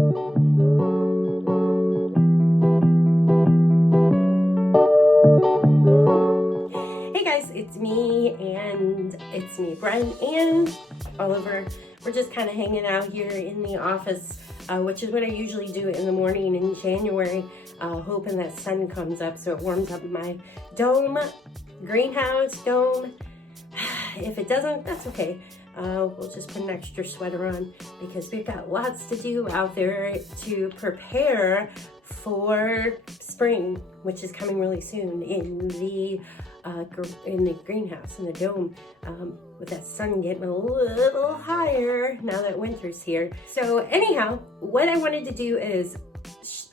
Hey guys, it's me, Brent and Oliver. We're just kind of hanging out here in the office, which is what I usually do in the morning in January, hoping that sun comes up so it warms up my greenhouse dome. If it doesn't, that's okay. We'll just put an extra sweater on because we've got lots to do out there to prepare for spring, which is coming really soon in the greenhouse, in the dome, with that sun getting a little higher now that winter's here. So anyhow, what I wanted to do is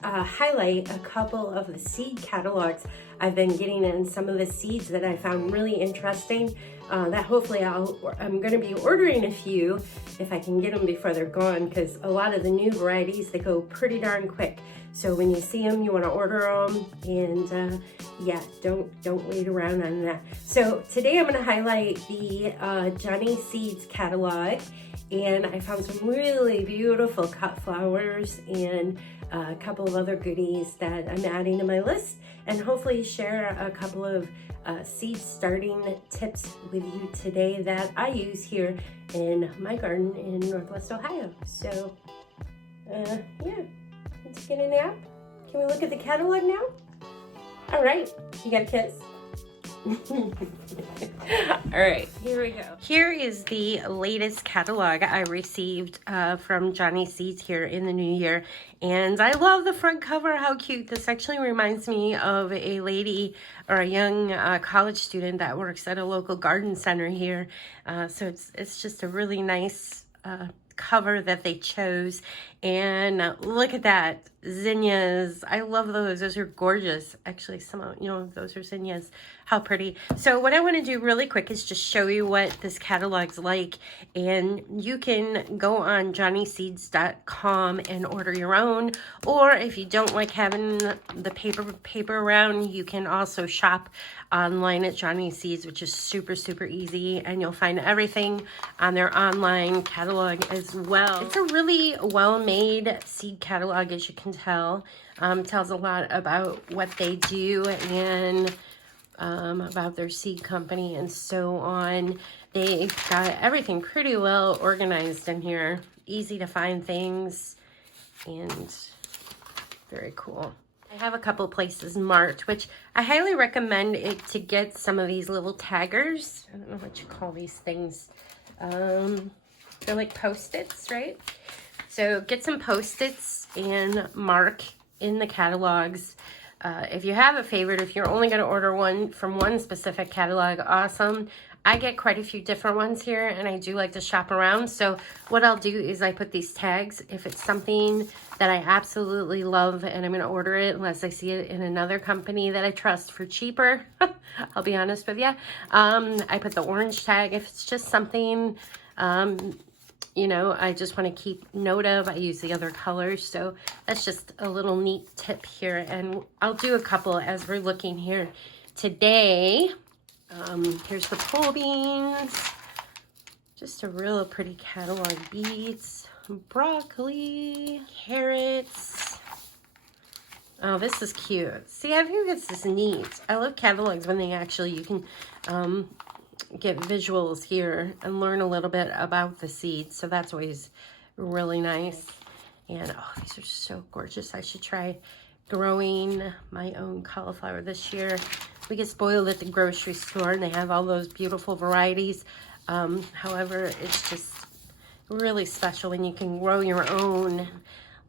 highlight a couple of the seed catalogs I've been getting and some of the seeds that I found really interesting, that hopefully I'm going to be ordering a few if I can get them before they're gone, because a lot of the new varieties, they go pretty darn quick. So when you see them, you want to order them, and yeah, don't wait around on that. So today I'm going to highlight the Johnny Seeds catalog, and I found some really beautiful cut flowers and a couple of other goodies that I'm adding to my list, and hopefully share a couple of seed starting tips with you today that I use here in my garden in Northwest Ohio. So yeah, let's get a nap. Can we look at the catalog now? All right, you got a kiss? All right, here we go. Here is the latest catalog I received from Johnny Seeds here in the new year, and I love the front cover. How cute. This actually reminds me of a lady or a young college student that works at a local garden center here. So it's just a really nice cover that they chose. And look at that, zinnias. I love those. Those are gorgeous. Actually, some of those are zinnias. How pretty. So what I want to do really quick is just show you what this catalog's like, and you can go on johnnyseeds.com and order your own, or if you don't like having the paper around, you can also shop online at Johnny Seeds, which is super easy, and you'll find everything on their online catalog as well. It's a really well-made seed catalog, as you can tell. Tells a lot about what they do and about their seed company and so on. They've got everything pretty well organized in here. Easy to find things and very cool. I have a couple places marked, which I highly recommend it to get some of these little taggers. I don't know what you call these things. They're like Post-its, right? So get some Post-its and mark in the catalogs. If you have a favorite, if you're only going to order one from one specific catalog, awesome. I get quite a few different ones here, and I do like to shop around. So what I'll do is I put these tags. If it's something that I absolutely love and I'm going to order it, unless I see it in another company that I trust for cheaper, I'll be honest with you, I put the orange tag. If it's just something I just want to keep note of, I use the other colors. So that's just a little neat tip here. And I'll do a couple as we're looking here today. Here's the pole beans. Just a real pretty catalog. Beets, broccoli, carrots. Oh, this is cute. See, I think this is neat. I love catalogs when you can get visuals here and learn a little bit about the seeds. So that's always really nice. And oh, these are so gorgeous. I should try growing my own cauliflower this year. We get spoiled at the grocery store and they have all those beautiful varieties. However, it's just really special when you can grow your own.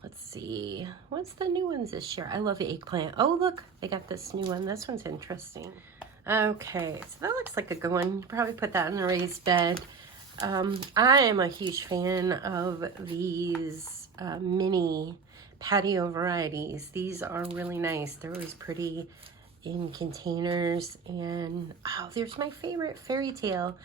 Let's see, what's the new ones this year? I love the eggplant. Oh, look, they got this new one. This one's interesting. Okay, so that looks like a good one. Probably put that in a raised bed. I am a huge fan of these mini patio varieties. These are really nice. They're always pretty in containers. And oh, there's my favorite fairy tale.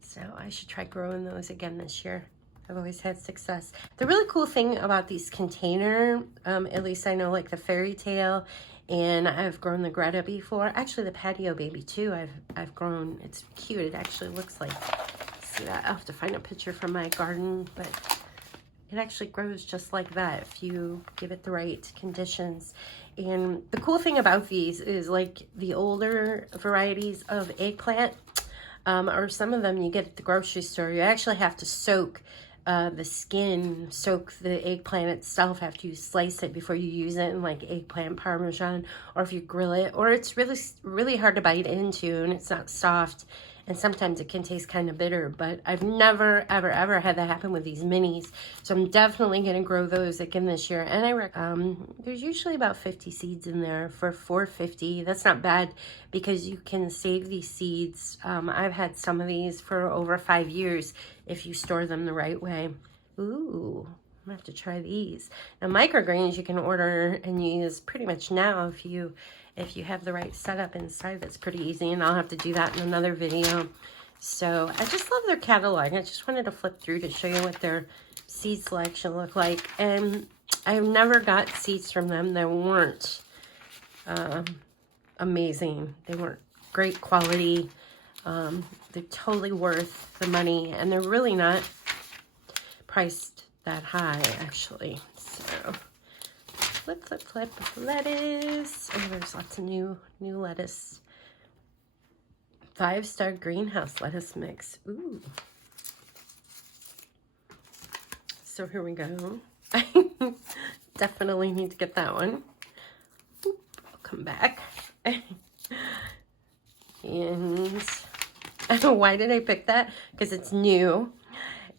So I should try growing those again this year. I've always had success. The really cool thing about these container, at least I know, like the fairy tale, and I've grown the Greta before. Actually, the patio baby too. I've grown. It's cute. It actually looks like. See that? I'll have to find a picture from my garden, but it actually grows just like that if you give it the right conditions. And the cool thing about these is, like, the older varieties of eggplant, or some of them you get at the grocery store, you actually have to soak the skin, soak the eggplant itself after you slice it before you use it in, like, eggplant parmesan, or if you grill it, or it's really hard to bite into and it's not soft, and sometimes it can taste kind of bitter. But I've never ever had that happen with these minis, so I'm definitely going to grow those again this year. And there's usually about 50 seeds in there for $4.50. That's not bad because you can save these seeds. I've had some of these for over 5 years if you store them the right way. Ooh, I'm gonna have to try these. Now, microgreens you can order and use pretty much now if you have the right setup inside. That's pretty easy, and I'll have to do that in another video. So I just love their catalog. I just wanted to flip through to show you what their seed selection looked like. And I've never got seeds from them that weren't amazing. They weren't great quality. They're totally worth the money, and they're really not priced that high, actually. So flip, lettuce. Oh, there's lots of new lettuce. 5-star greenhouse lettuce mix. Ooh. So here we go. Definitely need to get that one. Oop, I'll come back. And why did I pick that? Because it's new,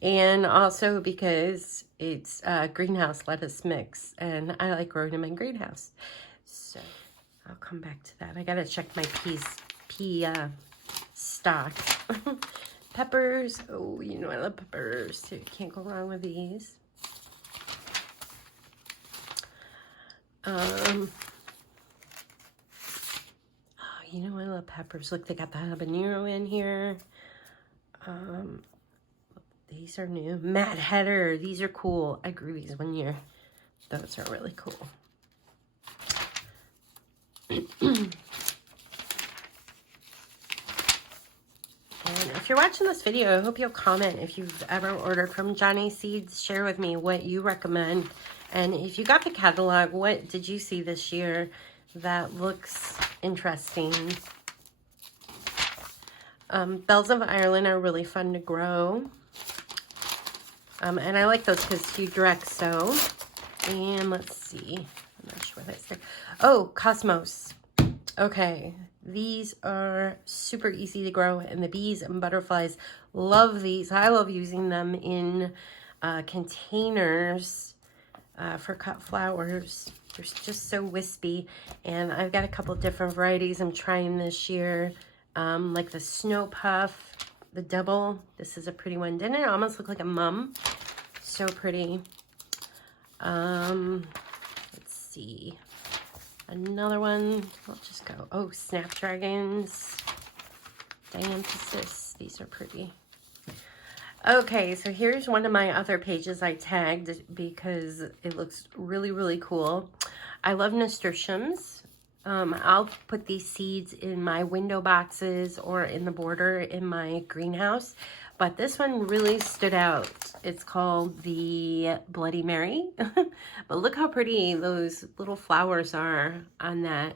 and also because it's a greenhouse lettuce mix, and I like growing them in greenhouse. So I'll come back to that. I gotta check my pea stock. Peppers. Oh, you know I love peppers. So you can't go wrong with these. You know I love peppers. Look, they got the habanero in here. These are new. Mad Hatter. These are cool. I grew these one year. Those are really cool. And if you're watching this video, I hope you'll comment if you've ever ordered from Johnny Seeds. Share with me what you recommend. And if you got the catalog, what did you see this year that looks interesting? Bells of Ireland are really fun to grow. And I like those because you direct sow. And let's see. I'm not sure what that's there. Oh, Cosmos. Okay. These are super easy to grow, and the bees and butterflies love these. I love using them in containers for cut flowers. They're just so wispy, and I've got a couple different varieties I'm trying this year, like the Snow Puff, the double. This is a pretty one. Didn't it almost look like a mum? So pretty. Let's see. Another one. I'll just go. Oh, Snapdragons. Dianthesis. These are pretty. Okay, so here's one of my other pages I tagged because it looks really, really cool. I love nasturtiums. I'll put these seeds in my window boxes or in the border in my greenhouse. But this one really stood out. It's called the Bloody Mary. But look how pretty those little flowers are on that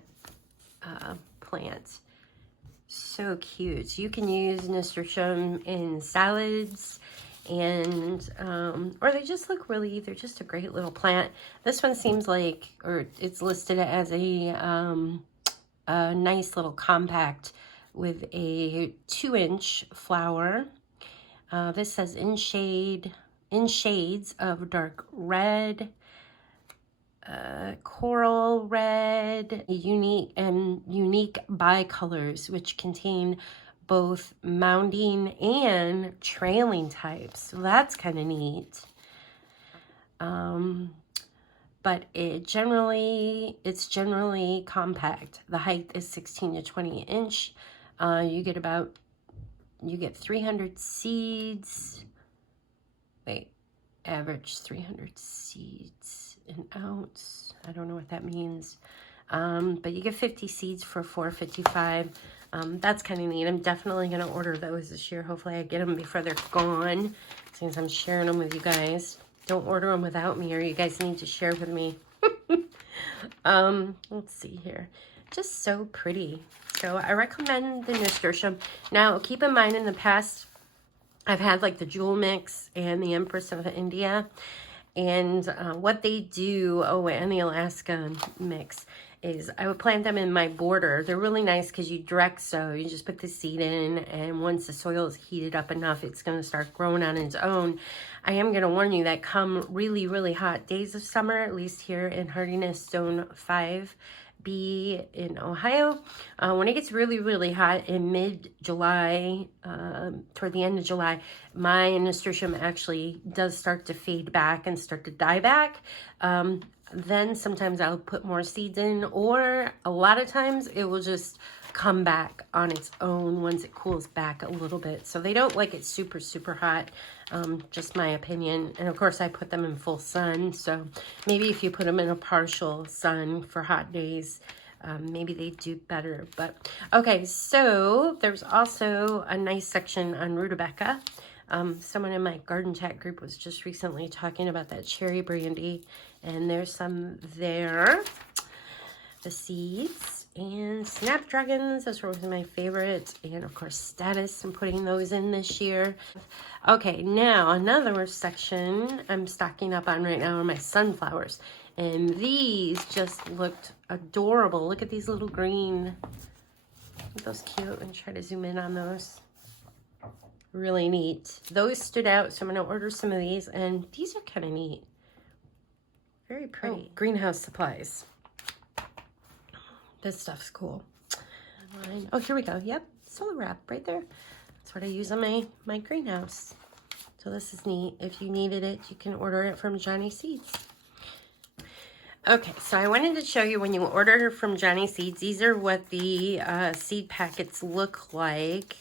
plant. So cute. You can use nasturtium in salads, and or they just look really, they're just a great little plant. This one seems like, or it's listed as a nice little compact with a 2-inch flower. This says in shades of dark red, coral red, unique bicolors, which contain both mounding and trailing types. So that's kind of neat. But it's generally compact. The height is 16 to 20 inch. You get 300 seeds. Wait, average 300 seeds an ounce. I don't know what that means. But you get 50 seeds for $4.55. That's kind of neat. I'm definitely going to order those this year. Hopefully I get them before they're gone, since I'm sharing them with you guys. don't order them without me, or you guys need to share with me. Let's see here. Just so pretty. So I recommend the nasturtium. Now, keep in mind, in the past, I've had like the Jewel Mix and the Empress of India. And what they do, and the Alaska Mix, is I would plant them in my border. They're really nice because you direct sow. You just put the seed in, and once the soil is heated up enough, it's going to start growing on its own. I am going to warn you that come really, really hot days of summer, at least here in hardiness zone 5B in Ohio, when it gets really, really hot in mid-July, toward the end of July, my nasturtium actually does start to fade back and start to die back. Then sometimes I'll put more seeds in, or a lot of times it will just come back on its own once it cools back a little bit. So they don't like it super, super hot, just my opinion. And of course I put them in full sun. So maybe if you put them in a partial sun for hot days, maybe they do better. But okay, so there's also a nice section on rutabaga. Someone in my garden chat group was just recently talking about that cherry brandy, and there's some there. The seeds and snapdragons, those were my favorite, and of course status, I'm putting those in this year. Okay, now another section I'm stocking up on right now are my sunflowers, and these just looked adorable. Look at these little green, aren't those cute? And try to zoom in on those. Really neat. Those stood out, so I'm going to order some of these, and these are kind of neat. Very pretty. Oh, greenhouse supplies. This stuff's cool. Oh, here we go. Yep, solar wrap right there. That's what I use on my greenhouse. So this is neat. If you needed it, you can order it from Johnny Seeds. Okay, so I wanted to show you when you order from Johnny Seeds, these are what the seed packets look like.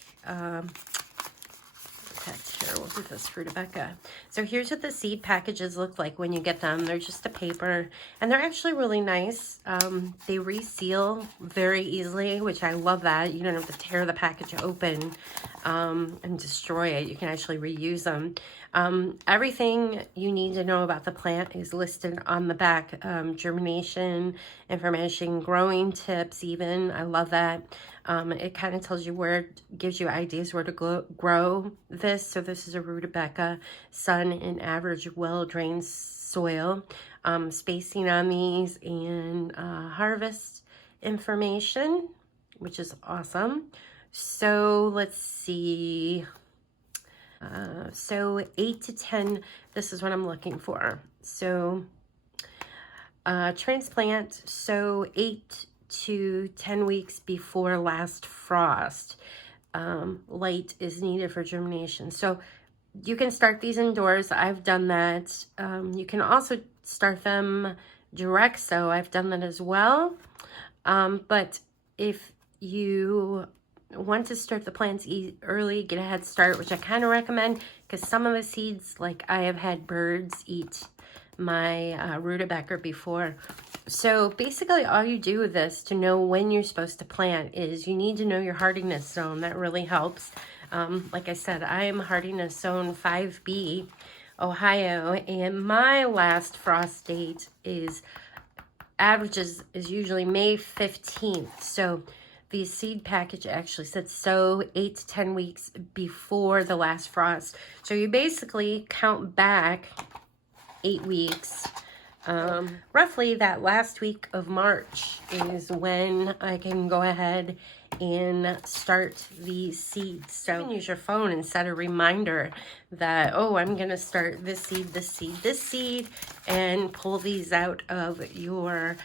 Here, we'll do this for Rebecca. So here's what the seed packages look like when you get them. They're just a paper, and they're actually really nice. They reseal very easily, which I love that. You don't have to tear the package open and destroy it. You can actually reuse them. Everything you need to know about the plant is listed on the back. Germination information, growing tips even. I love that. It kind of tells you gives you ideas where to grow this. So this is a rutabaga, sun in average well-drained soil. Spacing on these, and harvest information, which is awesome. So let's see. So 8 to 10, this is what I'm looking for. So transplant, so 8 to 10 weeks before last frost. Light is needed for germination. So you can start these indoors. I've done that. You can also start them direct sow. I've done that as well. But if you want to start the plants early, get a head start, which I kind of recommend, because some of the seeds, like I have had birds eat my rutabaga before. So basically all you do with this to know when you're supposed to plant is you need to know your hardiness zone. That really helps. Like I said, I am hardiness zone 5B, Ohio, and my last frost date is usually May 15th. So the seed package actually said sow 8 to 10 weeks before the last frost. So you basically count back 8 weeks. Roughly that last week of March is when I can go ahead and start these seeds. So you can use your phone and set a reminder that, oh, I'm going to start this seed, this seed, this seed, and pull these out of your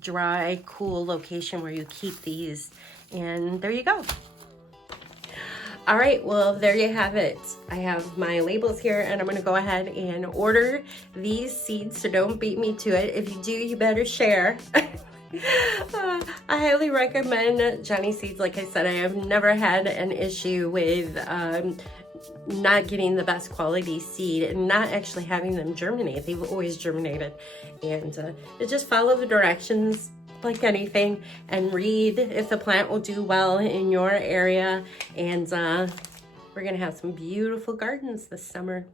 dry, cool location where you keep these. And there you go. All right, well, there you have it. I have my labels here, and I'm going to go ahead and order these seeds, so don't beat me to it. If you do, you better share. I highly recommend Johnny Seeds. Like I said, I have never had an issue with not getting the best quality seed and not actually having them germinate. They've always germinated. And just follow the directions like anything, and read if the plant will do well in your area. And we're gonna have some beautiful gardens this summer.